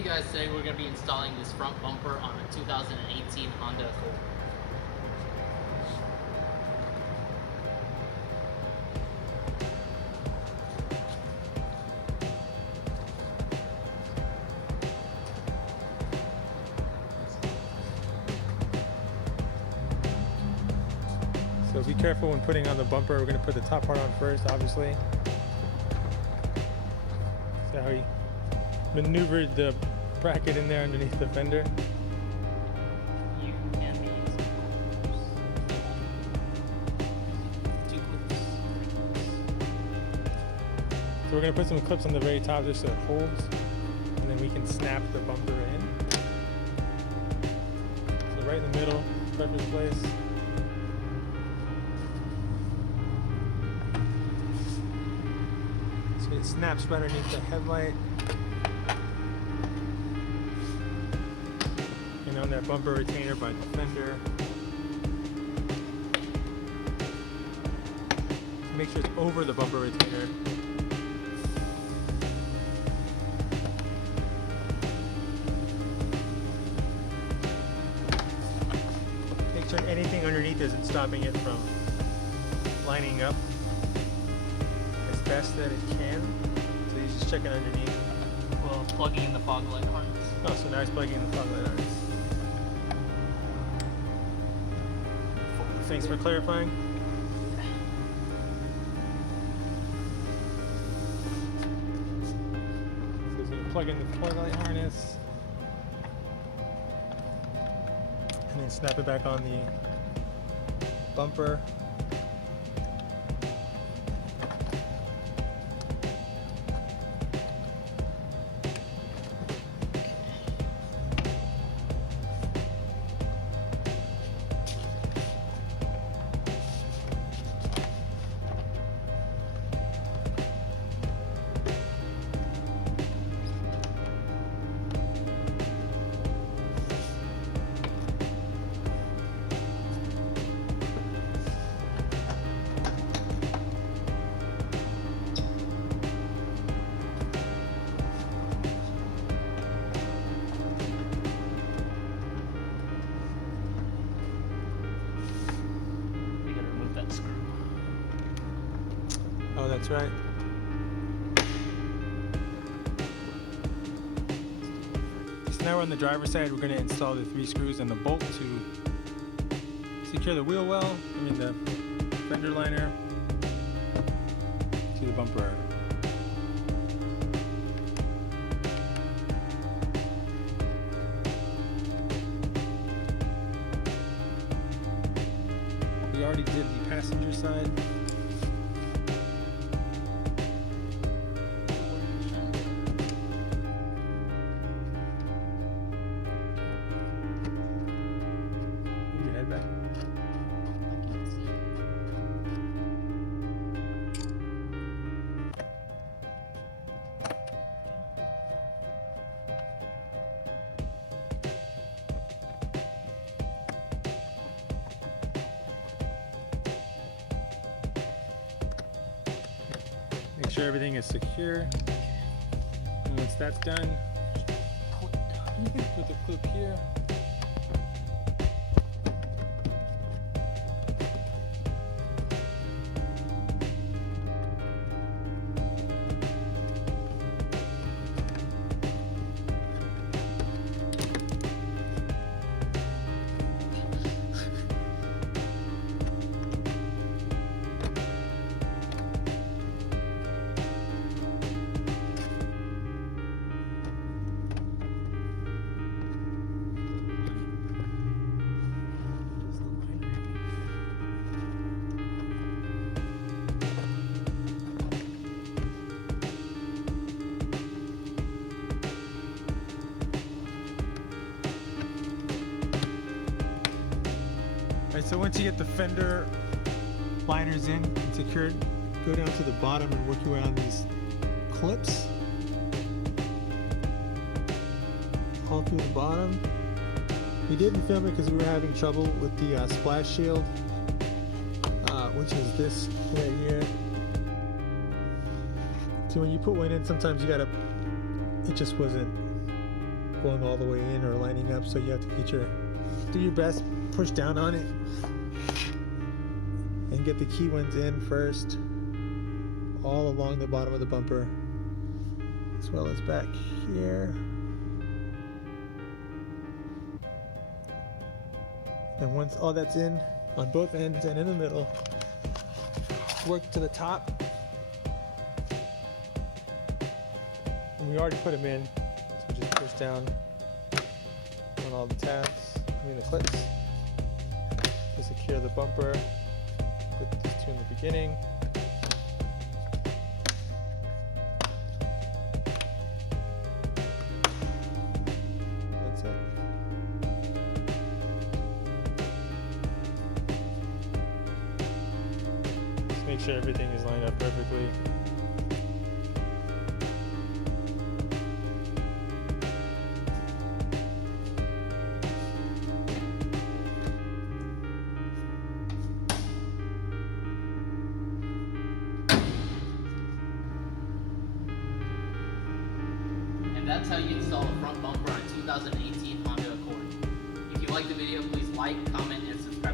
Hey guys, today we're going to be installing this front bumper on a 2018 Honda Accord. So be careful when putting on the bumper. We're going to put the top part on first, obviously. See how he maneuvered the bracket in there underneath the fender. You can be two clips. So we're going to put some clips on the very top just so it holds, and then we can snap the bumper in. So right in the middle, perfect place. So it snaps right underneath the headlight. And on that bumper retainer by the fender. So make sure it's over the bumper retainer. Make sure anything underneath isn't stopping it from lining up as best that it can. So you just check it underneath. Well, plugging in the fog light harness. Oh, so now it's plugging in the fog light harness. Thanks for clarifying. So it's going to plug in the fog light harness and then snap it back on the bumper. Oh, that's right. So now we're on the driver's side. We're going to install the 3 screws and the bolt to secure the wheel well, the fender liner to the bumper. We already did the passenger side. Back. Make sure everything is secure. And once that's done, put the clip here. Alright, so once you get the fender liners in and secured, go down to the bottom and work your way on these clips all through the bottom. We didn't film it because we were having trouble with the splash shield, which is this right here. So when you put one in, sometimes you gotta, it just wasn't going all the way in or lining up, so you have to do your best, push down on it, and get the key ones in first, all along the bottom of the bumper, as well as back here. And once all that's in, on both ends and in the middle, work to the top. And we already put them in, so just push down on all the tabs, the clips, to secure the bumper. Put these two in the beginning. That's it. Just make sure everything is lined up perfectly. And that's how you install a front bumper on a 2018 Honda Accord. If you like the video, please like, comment, and subscribe.